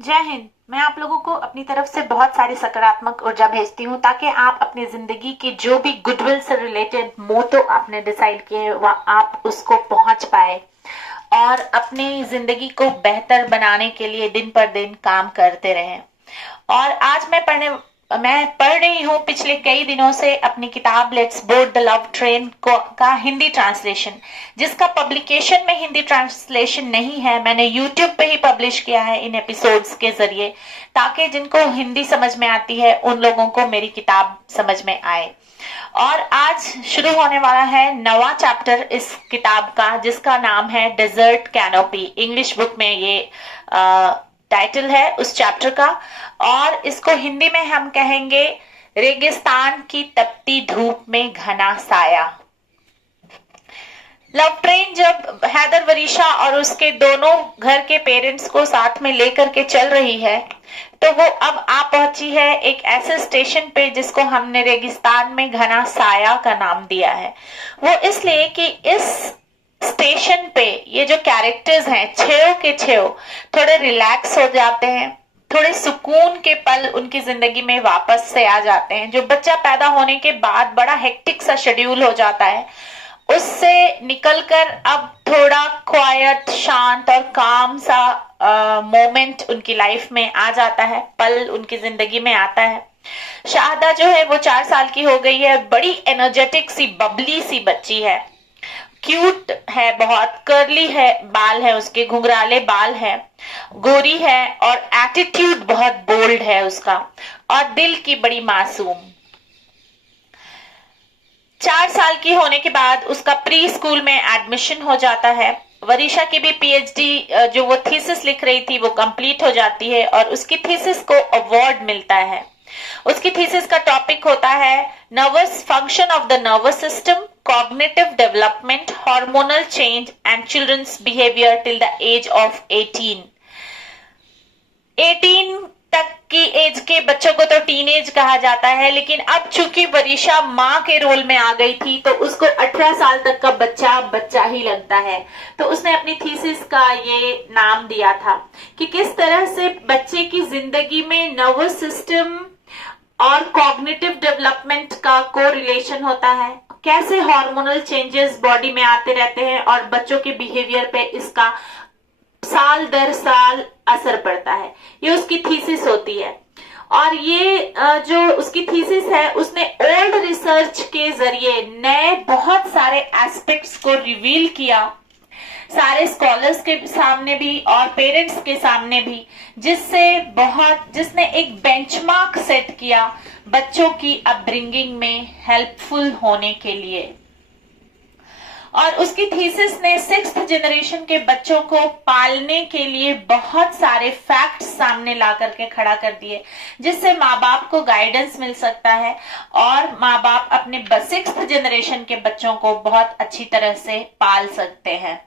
जय हिंद। मैं आप लोगों को अपनी तरफ से बहुत सारी सकारात्मक ऊर्जा भेजती हूँ ताकि आप अपनी जिंदगी की जो भी गुडविल से रिलेटेड मोटो आपने डिसाइड किए हैं वह आप उसको पहुंच पाए और अपनी जिंदगी को बेहतर बनाने के लिए दिन पर दिन काम करते रहें। और आज मैं पढ़ रही हूँ पिछले कई दिनों से अपनी किताब let's board the love train को का हिंदी ट्रांसलेशन, जिसका पब्लिकेशन में हिंदी ट्रांसलेशन नहीं है। मैंने यूट्यूब पे ही पब्लिश किया है इन एपिसोड्स के जरिए, ताकि जिनको हिंदी समझ में आती है उन लोगों को मेरी किताब समझ में आए। और आज शुरू होने वाला है नवा चैप्टर इस किताब का, जिसका नाम है डेजर्ट कैनोपी। इंग्लिश बुक में ये टाइटल है उस चैप्टर का, और इसको हिंदी में हम कहेंगे रेगिस्तान की तपती धूप में घना साया। लव ट्रेन जब हैदर वरीशा और उसके दोनों घर के पेरेंट्स को साथ में लेकर के चल रही है, तो वो अब आ पहुंची है एक ऐसे स्टेशन पे जिसको हमने रेगिस्तान में घना साया का नाम दिया है। वो इसलिए कि इस स्टेशन पे ये जो कैरेक्टर्स हैं छेओ के छेओ थोड़े रिलैक्स हो जाते हैं, थोड़े सुकून के पल उनकी जिंदगी में वापस से आ जाते हैं। जो बच्चा पैदा होने के बाद बड़ा हेक्टिक सा शेड्यूल हो जाता है, उससे निकलकर अब थोड़ा क्वाइट, शांत और काम सा मोमेंट उनकी लाइफ में आ जाता है, पल उनकी जिंदगी में आता है। शाहदा जो है वो 4 साल की हो गई है, बड़ी एनर्जेटिक सी बबली सी बच्ची है, क्यूट है, बहुत कर्ली है, बाल है उसके, घुंघराले बाल है, गोरी है और एटीट्यूड बहुत बोल्ड है उसका, और दिल की बड़ी मासूम। 4 साल की होने के बाद उसका प्री स्कूल में एडमिशन हो जाता है। वरीशा की भी पीएचडी जो वो थीसिस लिख रही थी वो कंप्लीट हो जाती है और उसकी थीसिस को अवार्ड मिलता है। उसकी थीसिस का टॉपिक होता है nervous function of the nervous system, cognitive development, hormonal change and children's behaviour till the age of 18। 18 तक की एज के बच्चों को तो टीनेज कहा जाता है, लेकिन अब चूंकि वरीशा माँ के रोल में आ गई थी तो उसको 18 साल तक का बच्चा बच्चा ही लगता है। तो उसने अपनी थीसिस का ये नाम दिया था कि किस तरह से बच्चे की जिंदगी में नर्वस सिस्टम और कॉग्निटिव डेवलपमेंट का कोरिलेशन होता है, कैसे हार्मोनल चेंजेस बॉडी में आते रहते हैं और बच्चों के बिहेवियर पे इसका साल दर साल असर पड़ता है। ये उसकी थीसिस होती है। और ये जो उसकी थीसिस है उसने ओल्ड रिसर्च के जरिए नए बहुत सारे एस्पेक्ट्स को रिवील किया, सारे स्कॉलर्स के सामने भी और पेरेंट्स के सामने भी, जिसने एक बेंचमार्क सेट किया बच्चों की अपब्रिंगिंग में हेल्पफुल होने के लिए। और उसकी थीसिस ने 6th जनरेशन के बच्चों को पालने के लिए बहुत सारे फैक्ट्स सामने ला करके खड़ा कर दिए, जिससे माँ बाप को गाइडेंस मिल सकता है और माँ बाप अपने 6th जनरेशन के बच्चों को बहुत अच्छी तरह से पाल सकते हैं।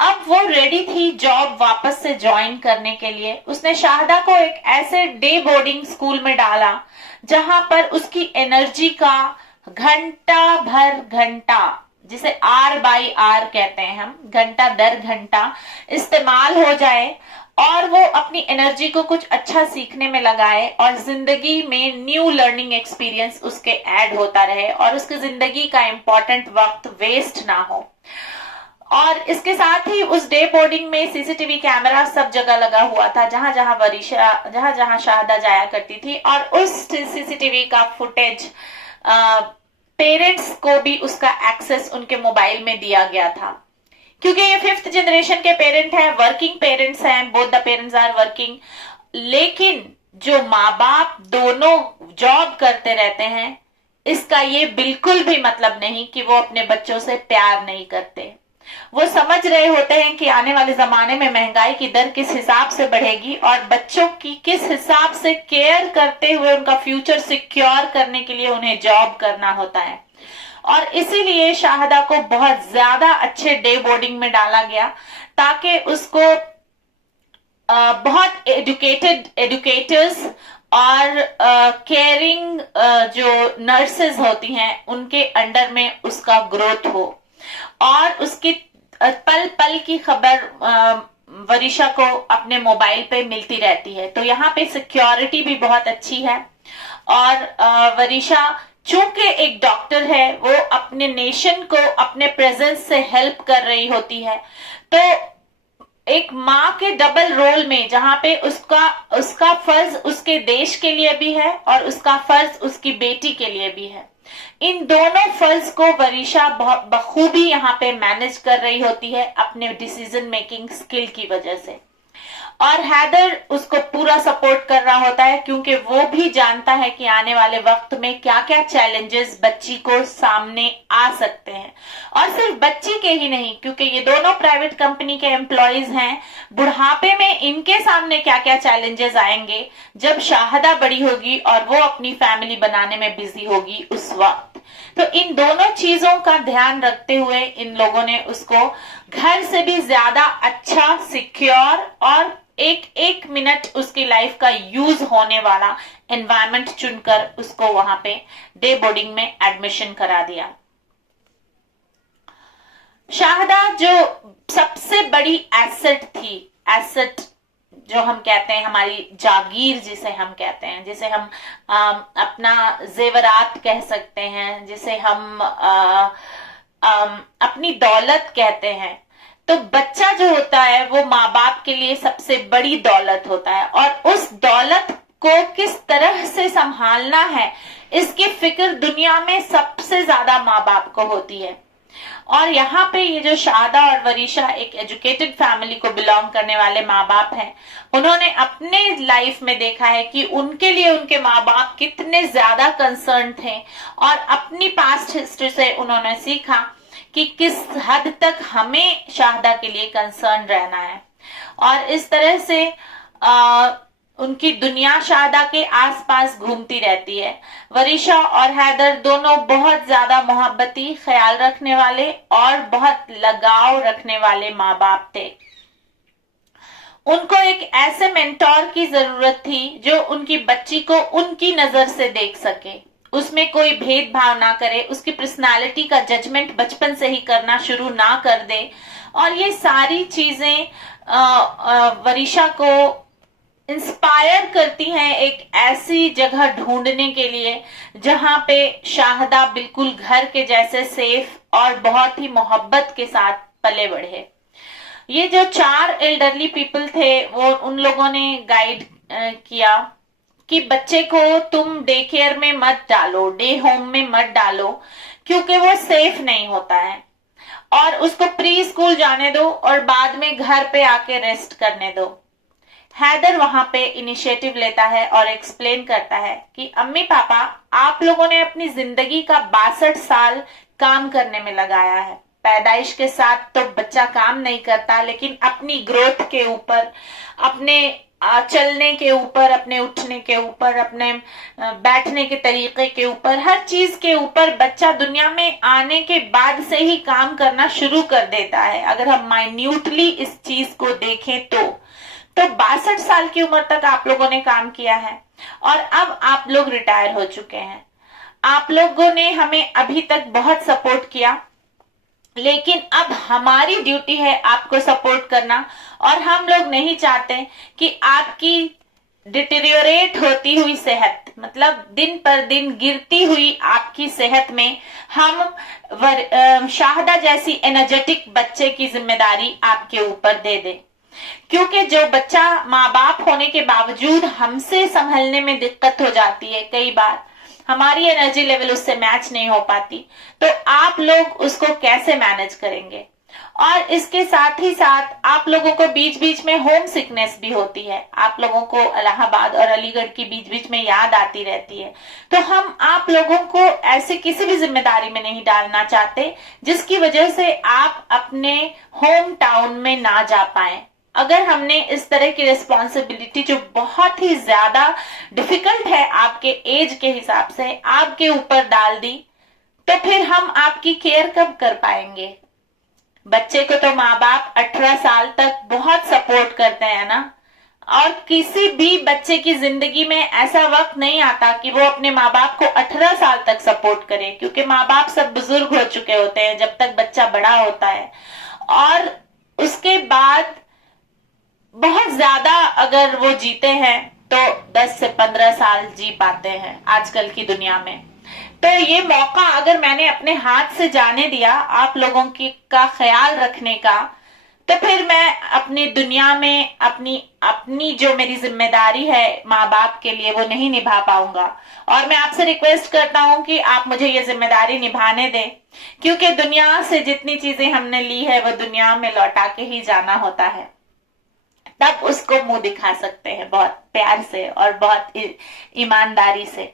अब वो रेडी थी जॉब वापस से ज्वाइन करने के लिए। उसने शाहदा को एक ऐसे डे बोर्डिंग स्कूल में डाला जहां पर उसकी एनर्जी का घंटा भर घंटा, जिसे R/R कहते हैं हम, घंटा दर घंटा इस्तेमाल हो जाए और वो अपनी एनर्जी को कुछ अच्छा सीखने में लगाए और जिंदगी में न्यू लर्निंग एक्सपीरियंस उसके ऐड होता रहे और उसकी जिंदगी का इंपॉर्टेंट वक्त वेस्ट ना हो। और इसके साथ ही उस डे बोर्डिंग में सीसीटीवी कैमरा सब जगह लगा हुआ था, जहां जहां शाहदा जाया करती थी, और उस सीसीटीवी का फुटेज पेरेंट्स को भी उसका एक्सेस उनके मोबाइल में दिया गया था। क्योंकि ये 5th जनरेशन के पेरेंट हैं, वर्किंग पेरेंट्स हैं, both the parents are working, लेकिन जो माँ बाप दोनों जॉब करते रहते हैं, इसका ये बिल्कुल भी मतलब नहीं कि वो अपने बच्चों से प्यार नहीं करते। वो समझ रहे होते हैं कि आने वाले जमाने में महंगाई की दर किस हिसाब से बढ़ेगी और बच्चों की किस हिसाब से केयर करते हुए उनका फ्यूचर सिक्योर करने के लिए उन्हें जॉब करना होता है। और इसीलिए शाहदा को बहुत ज्यादा अच्छे डे बोर्डिंग में डाला गया ताकि उसको बहुत एडुकेटर्स और केयरिंग जो नर्सेज होती हैं उनके अंडर में उसका ग्रोथ हो और उसकी पल पल की खबर वरीशा को अपने मोबाइल पे मिलती रहती है। तो यहाँ पे सिक्योरिटी भी बहुत अच्छी है। और वरीशा चूंकि एक डॉक्टर है, वो अपने नेशन को अपने प्रेजेंस से हेल्प कर रही होती है। तो एक माँ के डबल रोल में, जहां पे उसका उसका फर्ज उसके देश के लिए भी है और उसका फर्ज उसकी बेटी के लिए भी है। इन दोनों फर्ज को वरीशा बहुत बखूबी यहाँ पे मैनेज कर रही होती है अपने डिसीजन मेकिंग स्किल की वजह से। और हैदर उसको पूरा सपोर्ट कर रहा होता है, क्योंकि वो भी जानता है कि आने वाले वक्त में क्या क्या चैलेंजेस बच्ची को सामने आ सकते हैं। और सिर्फ बच्ची के ही नहीं, क्योंकि ये दोनों प्राइवेट कंपनी के एम्प्लॉयज हैं, बुढ़ापे में इनके सामने क्या क्या चैलेंजेस आएंगे जब शाहदा बड़ी होगी और वो अपनी फैमिली बनाने में बिजी होगी उस वक्त। तो इन दोनों चीजों का ध्यान रखते हुए इन लोगों ने उसको घर से भी ज्यादा अच्छा, सिक्योर और एक एक मिनट उसकी लाइफ का यूज होने वाला एनवायरनमेंट चुनकर उसको वहां पे डे बोर्डिंग में एडमिशन करा दिया। शाहदा जो सबसे बड़ी एसेट थी, एसेट जो हम कहते हैं, हमारी जागीर जिसे हम कहते हैं, जिसे हम अपना जेवरात कह सकते हैं, जिसे हम अपनी दौलत कहते हैं। तो बच्चा जो होता है वो माँ बाप के लिए सबसे बड़ी दौलत होता है, और उस दौलत को किस तरह से संभालना है इसकी फिक्र दुनिया में सबसे ज्यादा माँ बाप को होती है। और यहाँ पे ये जो शाहदा और वरीशा एक एजुकेटेड फैमिली को बिलोंग करने वाले माँ बाप हैं, उन्होंने अपने लाइफ में देखा है कि उनके लिए उनके माँ बाप कितने ज्यादा कंसर्न थे, और अपनी पास्ट हिस्ट्री से उन्होंने सीखा कि किस हद तक हमें शाहदा के लिए कंसर्न रहना है। और इस तरह से उनकी दुनिया शाहदा के आसपास घूमती रहती है। वरीशा और हैदर दोनों बहुत ज्यादा मोहब्बती, ख्याल रखने वाले और बहुत लगाव रखने वाले माँ बाप थे। उनको एक ऐसे मेंटोर की जरूरत थी जो उनकी बच्ची को उनकी नजर से देख सके, उसमें कोई भेदभाव ना करे, उसकी पर्सनालिटी का जजमेंट बचपन से ही करना शुरू ना कर दे। और ये सारी चीजें वरीशा को इंस्पायर करती हैं एक ऐसी जगह ढूंढने के लिए जहां पे शाहदा बिल्कुल घर के जैसे सेफ और बहुत ही मोहब्बत के साथ पले बढ़े। ये जो 4 एल्डरली पीपल थे, वो उन लोगों ने गाइड किया कि बच्चे को तुम डे केयर में मत डालो, डे होम में मत डालो, क्योंकि वो सेफ नहीं होता है, और उसको प्री स्कूल जाने दो और बाद में घर पे आके रेस्ट करने दो। हैदर वहां पे इनिशिएटिव लेता है और एक्सप्लेन करता है कि अम्मी पापा, आप लोगों ने अपनी जिंदगी का 62 साल काम करने में लगाया है। पैदाइश के साथ तो बच्चा काम नहीं करता, लेकिन अपनी ग्रोथ के ऊपर, अपने चलने के ऊपर, अपने उठने के ऊपर, अपने बैठने के तरीके के ऊपर, हर चीज के ऊपर बच्चा दुनिया में आने के बाद से ही काम करना शुरू कर देता है, अगर हम माइन्यूटली इस चीज को देखें तो 62 साल की उम्र तक आप लोगों ने काम किया है, और अब आप लोग रिटायर हो चुके हैं। आप लोगों ने हमें अभी तक बहुत सपोर्ट किया, लेकिन अब हमारी ड्यूटी है आपको सपोर्ट करना, और हम लोग नहीं चाहते कि आपकी डिटेरियोरेट होती हुई सेहत, मतलब दिन पर दिन गिरती हुई आपकी सेहत में हम शाहदा एनर्जेटिक एनर्जेटिक बच्चे की जिम्मेदारी आपके ऊपर दे दे। क्योंकि जो बच्चा माँ बाप होने के बावजूद हमसे संभलने में दिक्कत हो जाती है, कई बार हमारी एनर्जी लेवल उससे मैच नहीं हो पाती, तो आप लोग उसको कैसे मैनेज करेंगे। और इसके साथ ही साथ आप लोगों को बीच बीच में होम सिकनेस भी होती है, आप लोगों को इलाहाबाद और अलीगढ़ की बीच बीच में याद आती रहती है। तो हम आप लोगों को ऐसे किसी भी जिम्मेदारी में नहीं डालना चाहते जिसकी वजह से आप अपने होम टाउन में ना जा पाए। अगर हमने इस तरह की रिस्पॉन्सिबिलिटी जो बहुत ही ज्यादा डिफिकल्ट है आपके एज के हिसाब से आपके ऊपर डाल दी, तो फिर हम आपकी केयर कब कर पाएंगे। बच्चे को तो माँ बाप 18 साल तक बहुत सपोर्ट करते हैं ना, और किसी भी बच्चे की जिंदगी में ऐसा वक्त नहीं आता कि वो अपने माँ बाप को 18 साल तक सपोर्ट करे, क्योंकि माँ बाप सब बुजुर्ग हो चुके होते हैं जब तक बच्चा बड़ा होता है। और उसके बाद बहुत ज्यादा अगर वो जीते हैं तो 10 से 15 साल जी पाते हैं आजकल की दुनिया में। तो ये मौका अगर मैंने अपने हाथ से जाने दिया आप लोगों की का ख्याल रखने का, तो फिर मैं अपनी दुनिया में अपनी अपनी जो मेरी जिम्मेदारी है माँ बाप के लिए वो नहीं निभा पाऊंगा। और मैं आपसे रिक्वेस्ट करता हूं कि आप मुझे ये जिम्मेदारी निभाने दें, क्योंकि दुनिया से जितनी चीजें हमने ली है वो दुनिया में लौटा के ही जाना होता है। तब उसको मुंह दिखा सकते हैं बहुत प्यार से और बहुत ईमानदारी से।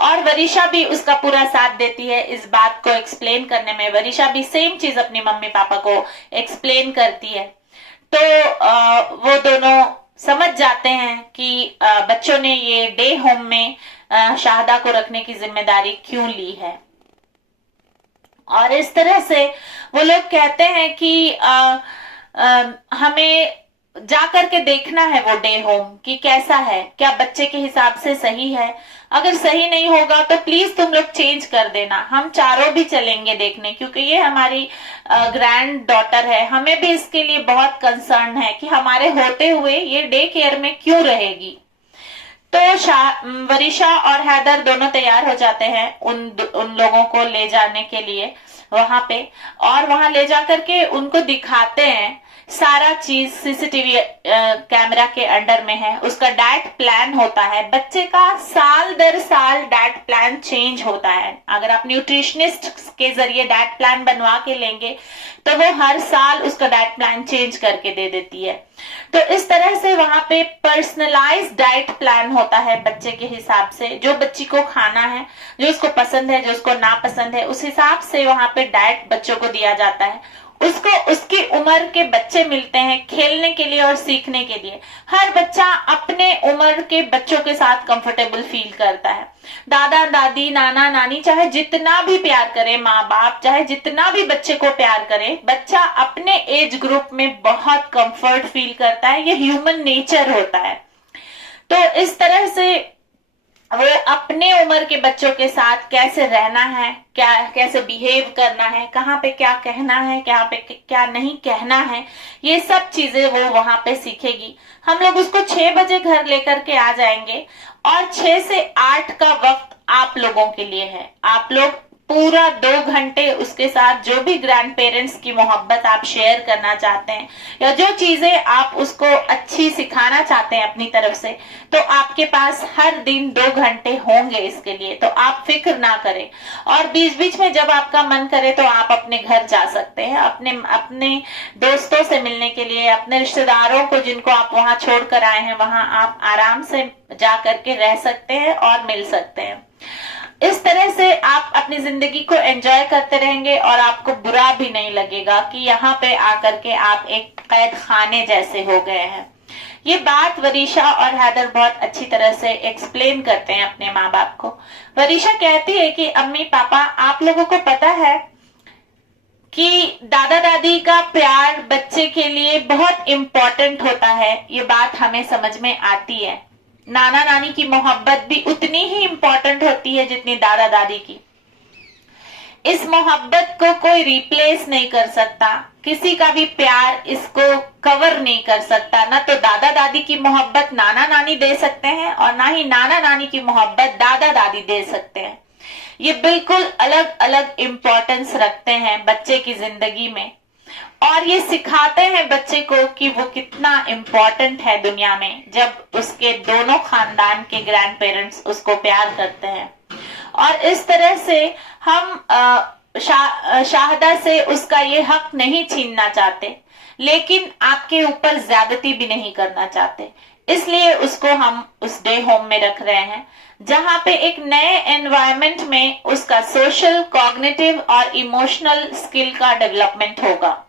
और वरीशा भी उसका पूरा साथ देती है इस बात को एक्सप्लेन करने में। वरीशा भी सेम चीज अपने मम्मी पापा को एक्सप्लेन करती है। तो वो दोनों समझ जाते हैं कि बच्चों ने ये डे होम में शाहदा को रखने की जिम्मेदारी क्यों ली है। और इस तरह से वो लोग कहते हैं कि हमें जा करके देखना है वो डे होम कि कैसा है, क्या बच्चे के हिसाब से सही है। अगर सही नहीं होगा तो प्लीज तुम लोग चेंज कर देना। हम चारों भी चलेंगे देखने, क्योंकि ये हमारी ग्रैंड डॉटर है। हमें भी इसके लिए बहुत कंसर्न है कि हमारे होते हुए ये डे केयर में क्यों रहेगी। तो वरीशा और हैदर दोनों तैयार हो जाते हैं उन लोगों को ले जाने के लिए वहां पे। और वहां ले जाकर के उनको दिखाते हैं सारा चीज सीसीटीवी कैमरा के अंडर में है। उसका डाइट प्लान होता है, बच्चे का साल दर साल डाइट प्लान चेंज होता है। अगर आप न्यूट्रिशनिस्ट के जरिए डाइट प्लान बनवा के लेंगे तो वो हर साल उसका डाइट प्लान चेंज करके दे देती है। तो इस तरह से वहां पे पर्सनलाइज डाइट प्लान होता है बच्चे के हिसाब से, जो बच्ची को खाना है, जो उसको पसंद है, जो उसको नापसंद है, उस हिसाब से वहां पे डाइट बच्चों को दिया जाता है। उसको उसकी उम्र के बच्चे मिलते हैं खेलने के लिए और सीखने के लिए। हर बच्चा अपने उम्र के बच्चों के साथ कंफर्टेबल फील करता है। दादा दादी नाना नानी चाहे जितना भी प्यार करे, माँ बाप चाहे जितना भी बच्चे को प्यार करे, बच्चा अपने एज ग्रुप में बहुत कंफर्ट फील करता है। ये ह्यूमन नेचर होता है। तो इस तरह से वो अपने उम्र के बच्चों के साथ कैसे रहना है, क्या कैसे बिहेव करना है, कहाँ पे क्या कहना है, कहाँ पे क्या नहीं कहना है, ये सब चीजें वो वहां पे सीखेगी। हम लोग उसको 6 बजे घर लेकर के आ जाएंगे और 6 से 8 का वक्त आप लोगों के लिए है। आप लोग पूरा 2 घंटे उसके साथ जो भी ग्रैंड पेरेंट्स की मोहब्बत आप शेयर करना चाहते हैं या जो चीजें आप उसको अच्छी सिखाना चाहते हैं अपनी तरफ से, तो आपके पास हर दिन 2 घंटे होंगे इसके लिए। तो आप फिक्र ना करें। और बीच बीच में जब आपका मन करे तो आप अपने घर जा सकते हैं, अपने दोस्तों से मिलने के लिए, अपने रिश्तेदारों को जिनको आप वहां छोड़कर आए हैं वहां आप आराम से जा करके रह सकते हैं और मिल सकते हैं। इस तरह से आप अपनी जिंदगी को एंजॉय करते रहेंगे और आपको बुरा भी नहीं लगेगा कि यहाँ पे आकर के आप एक कैद खाने जैसे हो गए हैं। ये बात वरीशा और हैदर बहुत अच्छी तरह से एक्सप्लेन करते हैं अपने माँ बाप को। वरीशा कहती है कि अम्मी पापा आप लोगों को पता है कि दादा दादी का प्यार बच्चे के लिए बहुत इम्पोर्टेंट होता है। ये बात हमें समझ में आती है। नाना नानी की मोहब्बत भी उतनी ही इम्पोर्टेंट होती है जितनी दादा दादी की। इस मोहब्बत को कोई रिप्लेस नहीं कर सकता, किसी का भी प्यार इसको कवर नहीं कर सकता। ना तो दादा दादी की मोहब्बत नाना नानी दे सकते हैं और ना ही नाना नानी की मोहब्बत दादा दादी दे सकते हैं। ये बिल्कुल अलग अलग इम्पोर्टेंस रखते हैं बच्चे की जिंदगी में और ये सिखाते हैं बच्चे को कि वो कितना इम्पोर्टेंट है दुनिया में जब उसके दोनों खानदान के ग्रैंड पेरेंट्स उसको प्यार करते हैं। और इस तरह से हम शाहदा से उसका ये हक नहीं छीनना चाहते, लेकिन आपके ऊपर ज्यादती भी नहीं करना चाहते। इसलिए उसको हम उस डे होम में रख रहे हैं जहां पे एक नए एनवायरनमेंट में उसका सोशल, कॉग्निटिव और इमोशनल स्किल का डेवलपमेंट होगा।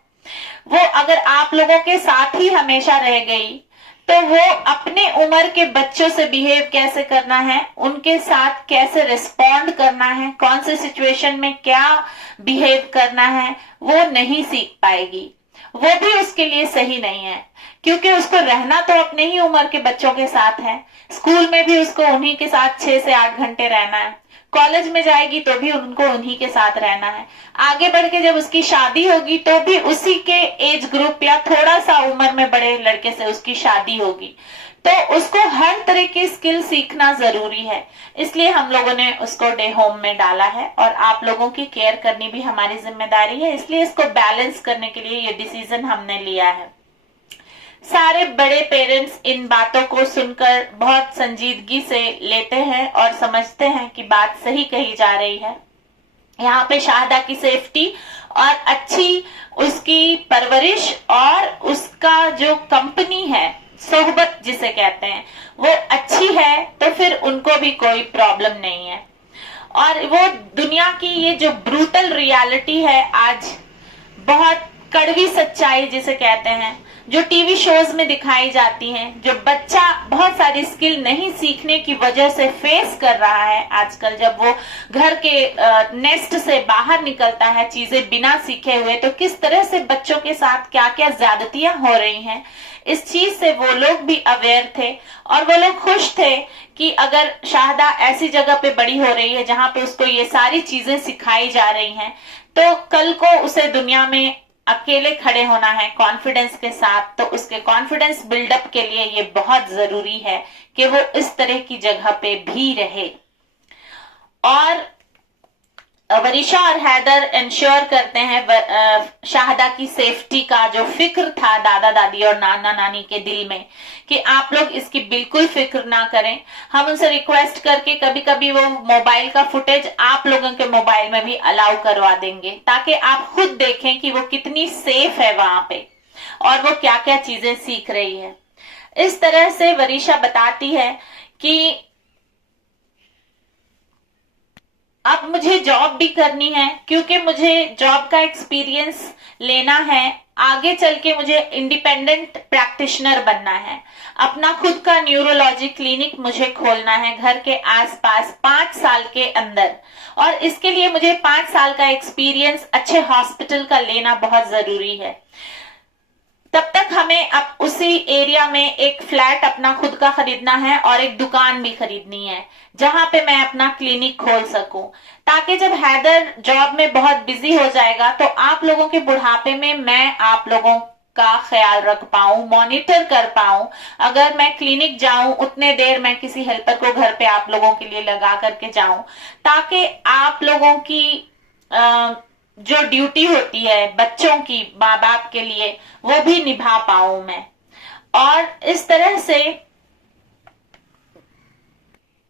वो अगर आप लोगों के साथ ही हमेशा रह गई तो वो अपने उम्र के बच्चों से बिहेव कैसे करना है, उनके साथ कैसे रिस्पॉन्ड करना है, कौन से सिचुएशन में क्या बिहेव करना है, वो नहीं सीख पाएगी। वो भी उसके लिए सही नहीं है, क्योंकि उसको रहना तो अपने ही उम्र के बच्चों के साथ है। स्कूल में भी उसको उन्हीं के साथ 6 से 8 घंटे रहना है, कॉलेज में जाएगी तो भी उनको उन्हीं के साथ रहना है, आगे बढ़ के जब उसकी शादी होगी तो भी उसी के एज ग्रुप या थोड़ा सा उम्र में बड़े लड़के से उसकी शादी होगी। तो उसको हर तरह की स्किल सीखना जरूरी है, इसलिए हम लोगों ने उसको डे होम में डाला है और आप लोगों की केयर करनी भी हमारी जिम्मेदारी है, इसलिए इसको बैलेंस करने के लिए ये डिसीजन हमने लिया है। सारे बड़े पेरेंट्स इन बातों को सुनकर बहुत संजीदगी से लेते हैं और समझते हैं कि बात सही कही जा रही है। यहाँ पे शाहदा की सेफ्टी और अच्छी उसकी परवरिश और उसका जो कंपनी है, सोहबत जिसे कहते हैं, वो अच्छी है तो फिर उनको भी कोई प्रॉब्लम नहीं है। और वो दुनिया की ये जो ब्रूटल रियलिटी है आज, बहुत कड़वी सच्चाई जिसे कहते हैं, जो टीवी शोज में दिखाई जाती हैं, जो बच्चा बहुत सारी स्किल नहीं सीखने की वजह से फेस कर रहा है आजकल, जब वो घर के नेस्ट से बाहर निकलता है चीजें बिना सीखे हुए, तो किस तरह से बच्चों के साथ क्या क्या ज्यादतियां हो रही हैं, इस चीज से वो लोग भी अवेयर थे और वो लोग खुश थे कि अगर शाहदा ऐसी जगह पे बड़ी हो रही है जहां पे उसको ये सारी चीजें सिखाई जा रही हैं, तो कल को उसे दुनिया में अकेले खड़े होना है कॉन्फिडेंस के साथ, तो उसके कॉन्फिडेंस बिल्डअप के लिए ये बहुत जरूरी है कि वो इस तरह की जगह पे भी रहे। और वरीशा और हैदर इंश्योर करते हैं शाहदा की सेफ्टी का जो फिक्र था दादा दादी और नाना नानी के दिल में, कि आप लोग इसकी बिल्कुल फिक्र ना करें। हम उनसे रिक्वेस्ट करके कभी कभी वो मोबाइल का फुटेज आप लोगों के मोबाइल में भी अलाउ करवा देंगे, ताकि आप खुद देखें कि वो कितनी सेफ है वहां पे और वो क्या क्या चीजें सीख रही है। इस तरह से वरीशा बताती है कि अब मुझे जॉब भी करनी है, क्योंकि मुझे जॉब का एक्सपीरियंस लेना है, आगे चल के मुझे इंडिपेंडेंट प्रैक्टिशनर बनना है, अपना खुद का न्यूरोलॉजी क्लिनिक मुझे खोलना है घर के आसपास 5 साल के अंदर, और इसके लिए मुझे 5 साल का एक्सपीरियंस अच्छे हॉस्पिटल का लेना बहुत जरूरी है। तब तक हमें अब उसी एरिया में एक फ्लैट अपना खुद का खरीदना है और एक दुकान भी खरीदनी है जहां पे मैं अपना क्लिनिक खोल सकूं, ताकि जब हैदर जॉब में बहुत बिजी हो जाएगा तो आप लोगों के बुढ़ापे में मैं आप लोगों का ख्याल रख पाऊं, मॉनिटर कर पाऊं। अगर मैं क्लिनिक जाऊं उतने देर मैं किसी हेल्पर को घर पे आप लोगों के लिए लगा करके जाऊं, ताकि आप लोगों की जो ड्यूटी होती है बच्चों की माँ बाप के लिए वो भी निभा पाऊं मैं। और इस तरह से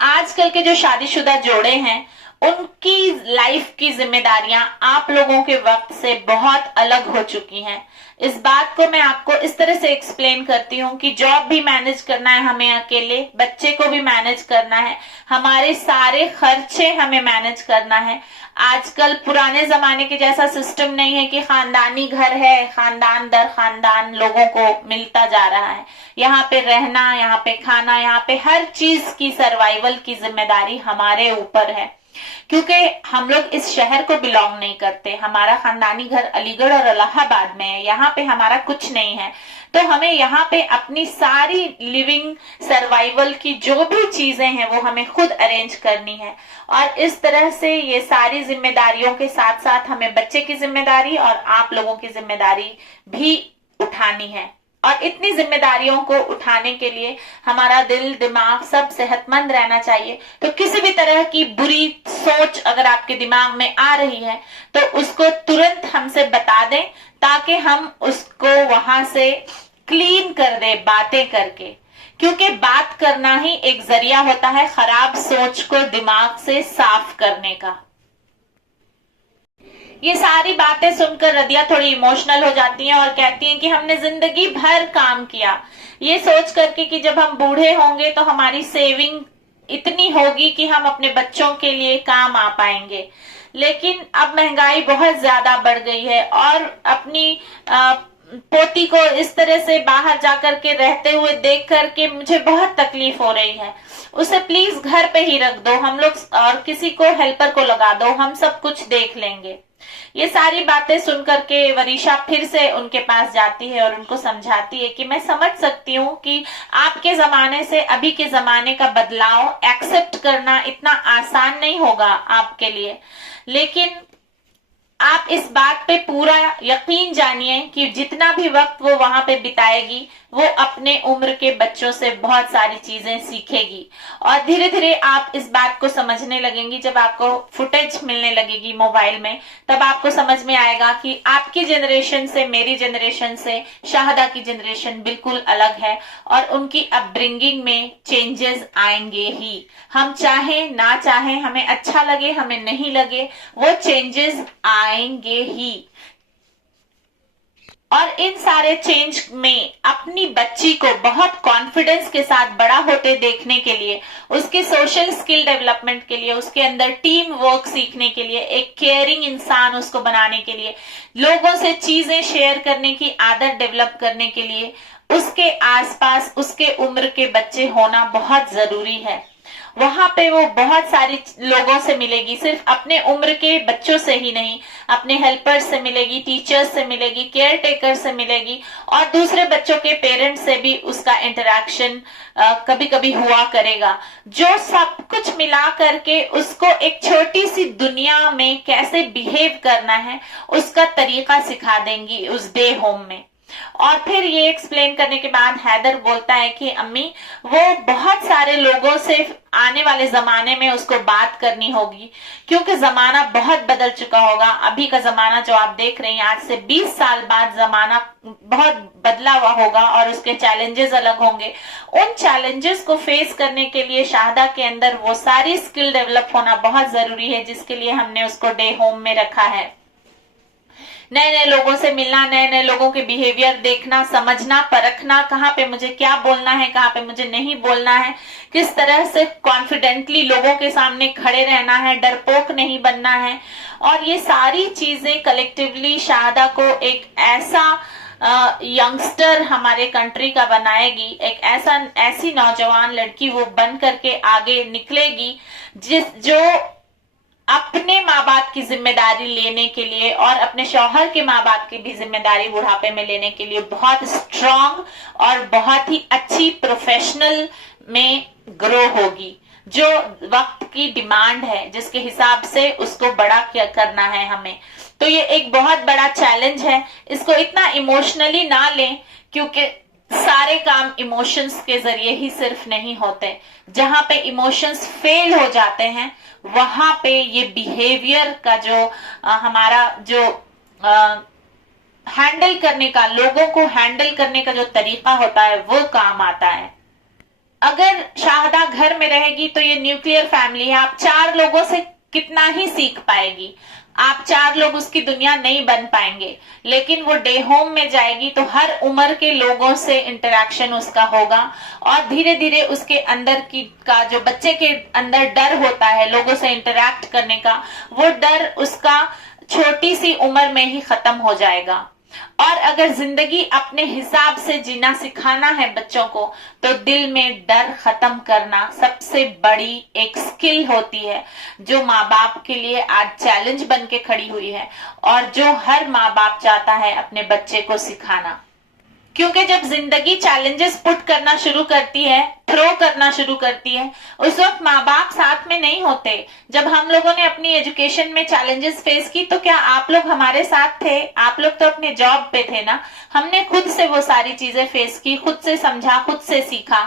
आजकल के जो शादीशुदा जोड़े हैं उनकी लाइफ की जिम्मेदारियां आप लोगों के वक्त से बहुत अलग हो चुकी हैं। इस बात को मैं आपको इस तरह से एक्सप्लेन करती हूँ कि जॉब भी मैनेज करना है हमें अकेले, बच्चे को भी मैनेज करना है, हमारे सारे खर्चे हमें मैनेज करना है। आजकल पुराने जमाने के जैसा सिस्टम नहीं है कि खानदानी घर है, खानदान दर खानदान लोगों को मिलता जा रहा है। यहाँ पे रहना, यहाँ पे खाना, यहाँ पे हर चीज की सर्वाइवल की जिम्मेदारी हमारे ऊपर है, क्योंकि हम लोग इस शहर को बिलोंग नहीं करते। हमारा खानदानी घर अलीगढ़ और इलाहाबाद में है, यहाँ पे हमारा कुछ नहीं है, तो हमें यहाँ पे अपनी सारी लिविंग सर्वाइवल की जो भी चीजें हैं वो हमें खुद अरेंज करनी है। और इस तरह से ये सारी जिम्मेदारियों के साथ साथ हमें बच्चे की जिम्मेदारी और आप लोगों की जिम्मेदारी भी उठानी है। और इतनी जिम्मेदारियों को उठाने के लिए हमारा दिल दिमाग सब सेहतमंद रहना चाहिए। तो किसी भी तरह की बुरी सोच अगर आपके दिमाग में आ रही है तो उसको तुरंत हमसे बता दें, ताकि हम उसको वहां से क्लीन कर दे बातें करके, क्योंकि बात करना ही एक जरिया होता है खराब सोच को दिमाग से साफ करने का। ये सारी बातें सुनकर रदिया थोड़ी इमोशनल हो जाती हैं और कहती हैं कि हमने जिंदगी भर काम किया ये सोच करके कि जब हम बूढ़े होंगे तो हमारी सेविंग इतनी होगी कि हम अपने बच्चों के लिए काम आ पाएंगे, लेकिन अब महंगाई बहुत ज्यादा बढ़ गई है और अपनी पोती को इस तरह से बाहर जाकर के रहते हुए देख करके मुझे बहुत तकलीफ हो रही है, उसे प्लीज घर पे ही रख दो, हम लोग और किसी को हेल्पर को लगा दो, हम सब कुछ देख लेंगे। ये सारी बातें सुन करके वरीशा फिर से उनके पास जाती है और उनको समझाती है कि मैं समझ सकती हूँ कि आपके जमाने से अभी के जमाने का बदलाव एक्सेप्ट करना इतना आसान नहीं होगा आपके लिए, लेकिन आप इस बात पे पूरा यकीन जानिए कि जितना भी वक्त वो वहां पे बिताएगी वो अपने उम्र के बच्चों से बहुत सारी चीजें सीखेगी और धीरे धीरे आप इस बात को समझने लगेंगी। जब आपको फुटेज मिलने लगेगी मोबाइल में, तब आपको समझ में आएगा कि आपकी जनरेशन से, मेरी जनरेशन से शाहदा की जनरेशन बिल्कुल अलग है और उनकी अपब्रिंगिंग में चेंजेस आएंगे ही। हम चाहे ना चाहे, हमें अच्छा लगे हमें नहीं लगे, वो चेंजेस आएंगे ही। और इन सारे चेंज में अपनी बच्ची को बहुत कॉन्फिडेंस के साथ बड़ा होते देखने के लिए, उसके सोशल स्किल डेवलपमेंट के लिए, उसके अंदर टीम वर्क सीखने के लिए, एक केयरिंग इंसान उसको बनाने के लिए, लोगों से चीजें शेयर करने की आदत डेवलप करने के लिए उसके आसपास उसके उम्र के बच्चे होना बहुत जरूरी है। वहां पे वो बहुत सारी लोगों से मिलेगी, सिर्फ अपने उम्र के बच्चों से ही नहीं, अपने हेल्पर्स से मिलेगी, टीचर्स से मिलेगी, केयर टेकर से मिलेगी और दूसरे बच्चों के पेरेंट्स से भी उसका इंटरेक्शन कभी कभी हुआ करेगा, जो सब कुछ मिला करके उसको एक छोटी सी दुनिया में कैसे बिहेव करना है उसका तरीका सिखा देंगी उस डे होम में। और फिर ये एक्सप्लेन करने के बाद हैदर बोलता है कि अम्मी, वो बहुत सारे लोगों से आने वाले जमाने में उसको बात करनी होगी क्योंकि जमाना बहुत बदल चुका होगा। अभी का जमाना जो आप देख रहे हैं, आज से 20 साल बाद जमाना बहुत बदला हुआ होगा और उसके चैलेंजेस अलग होंगे। उन चैलेंजेस को फेस करने के लिए शाहदा के अंदर वो सारी स्किल डेवलप होना बहुत जरूरी है, जिसके लिए हमने उसको डे होम में रखा है। नए नए लोगों से मिलना, नए नए लोगों के बिहेवियर देखना, समझना, परखना, कहाँ पे मुझे क्या बोलना है, कहाँ पे मुझे नहीं बोलना है, किस तरह से कॉन्फिडेंटली लोगों के सामने खड़े रहना है, डरपोक नहीं बनना है। और ये सारी चीजें कलेक्टिवली शाहदा को एक ऐसा यंगस्टर हमारे कंट्री का बनाएगी, एक ऐसी नौजवान लड़की वो बन करके आगे निकलेगी जो अपने माँ बाप की जिम्मेदारी लेने के लिए और अपने शौहर के माँ बाप की भी जिम्मेदारी बुढ़ापे में लेने के लिए बहुत स्ट्रांग और बहुत ही अच्छी प्रोफेशनल में ग्रो होगी, जो वक्त की डिमांड है, जिसके हिसाब से उसको बड़ा क्या करना है हमें। तो ये एक बहुत बड़ा चैलेंज है, इसको इतना इमोशनली ना लें क्योंकि सारे काम इमोशंस के जरिए ही सिर्फ नहीं होते। जहां पे इमोशंस फेल हो जाते हैं वहां पे ये बिहेवियर का जो हमारा जो हैंडल करने का, लोगों को हैंडल करने का जो तरीका होता है वो काम आता है। अगर शाहदा घर में रहेगी तो ये न्यूक्लियर फैमिली है, आप 4 लोगों से कितना ही सीख पाएगी, आप 4 लोग उसकी दुनिया नहीं बन पाएंगे। लेकिन वो डे होम में जाएगी तो हर उम्र के लोगों से इंटरेक्शन उसका होगा और धीरे धीरे उसके अंदर की का जो बच्चे के अंदर डर होता है लोगों से इंटरेक्ट करने का, वो डर उसका छोटी सी उम्र में ही खत्म हो जाएगा। और अगर जिंदगी अपने हिसाब से जीना सिखाना है बच्चों को, तो दिल में डर खत्म करना सबसे बड़ी एक स्किल होती है, जो माँ बाप के लिए आज चैलेंज बन के खड़ी हुई है और जो हर माँ बाप चाहता है अपने बच्चे को सिखाना। क्योंकि जब जिंदगी चैलेंजेस पुट करना शुरू करती है, थ्रो करना शुरू करती है, उस वक्त माँ बाप साथ में नहीं होते। जब हम लोगों ने अपनी एजुकेशन में चैलेंजेस फेस की तो क्या आप लोग हमारे साथ थे? आप लोग तो अपने जॉब पे थे ना। हमने खुद से वो सारी चीजें फेस की, खुद से समझा, खुद से सीखा।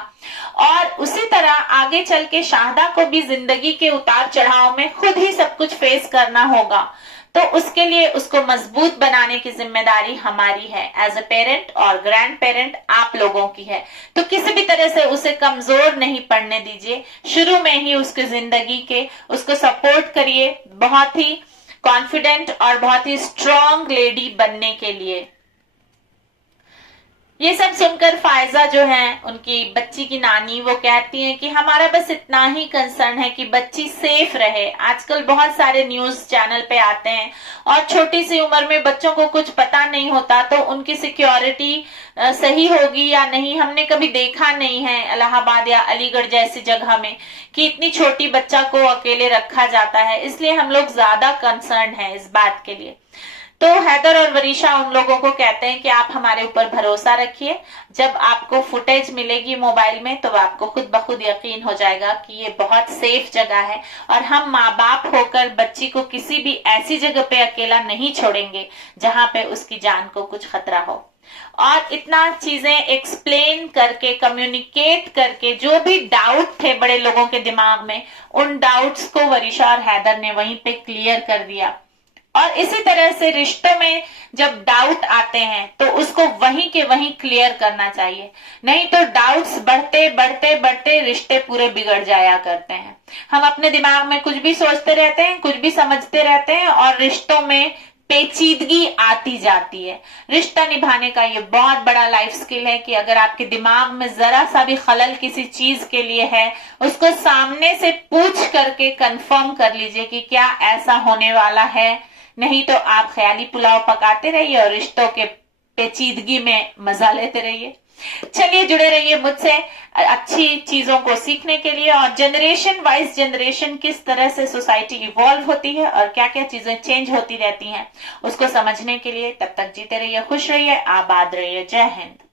और उसी तरह आगे चल के शाहदा को भी जिंदगी के उतार चढ़ाव में खुद ही सब कुछ फेस करना होगा। तो उसके लिए उसको मजबूत बनाने की जिम्मेदारी हमारी है, एज अ पेरेंट और ग्रैंड पेरेंट आप लोगों की है। तो किसी भी तरह से उसे कमजोर नहीं पड़ने दीजिए, शुरू में ही उसके जिंदगी के उसको सपोर्ट करिए बहुत ही कॉन्फिडेंट और बहुत ही स्ट्रांग लेडी बनने के लिए। ये सब सुनकर फायजा जो है उनकी बच्ची की नानी, वो कहती हैं कि हमारा बस इतना ही कंसर्न है कि बच्ची सेफ रहे। आजकल बहुत सारे न्यूज चैनल पे आते हैं और छोटी सी उम्र में बच्चों को कुछ पता नहीं होता, तो उनकी सिक्योरिटी सही होगी या नहीं, हमने कभी देखा नहीं है इलाहाबाद या अलीगढ़ जैसी जगह में कि इतनी छोटी बच्चा को अकेले रखा जाता है। इसलिए हम लोग ज्यादा कंसर्न है इस बात के लिए। तो हैदर और वरीशा उन लोगों को कहते हैं कि आप हमारे ऊपर भरोसा रखिए, जब आपको फुटेज मिलेगी मोबाइल में तो आपको खुद ब खुद यकीन हो जाएगा कि ये बहुत सेफ जगह है और हम माँ बाप होकर बच्ची को किसी भी ऐसी जगह पे अकेला नहीं छोड़ेंगे जहां पे उसकी जान को कुछ खतरा हो। और इतना चीजें एक्सप्लेन करके, कम्युनिकेट करके, जो भी डाउट थे बड़े लोगों के दिमाग में, उन डाउट्स को वरीशा और हैदर ने वहीं पे क्लियर कर दिया। और इसी तरह से रिश्तों में जब डाउट आते हैं तो उसको वहीं के वहीं क्लियर करना चाहिए, नहीं तो डाउट्स बढ़ते बढ़ते बढ़ते रिश्ते पूरे बिगड़ जाया करते हैं। हम अपने दिमाग में कुछ भी सोचते रहते हैं, कुछ भी समझते रहते हैं और रिश्तों में पेचीदगी आती जाती है। रिश्ता निभाने का ये बहुत बड़ा लाइफ स्किल है कि अगर आपके दिमाग में जरा सा भी खलल किसी चीज के लिए है, उसको सामने से पूछ करके कंफर्म कर लीजिए कि क्या ऐसा होने वाला है। नहीं तो आप ख्याली पुलाव पकाते रहिए और रिश्तों के पेचीदगी में मजा लेते रहिए। चलिए जुड़े रहिए मुझसे अच्छी चीजों को सीखने के लिए, और जनरेशन वाइज जनरेशन किस तरह से सोसाइटी इवॉल्व होती है और क्या क्या चीजें चेंज होती रहती हैं उसको समझने के लिए। तब तक जीते रहिए, खुश रहिए, आबाद रहिए। जय हिंद।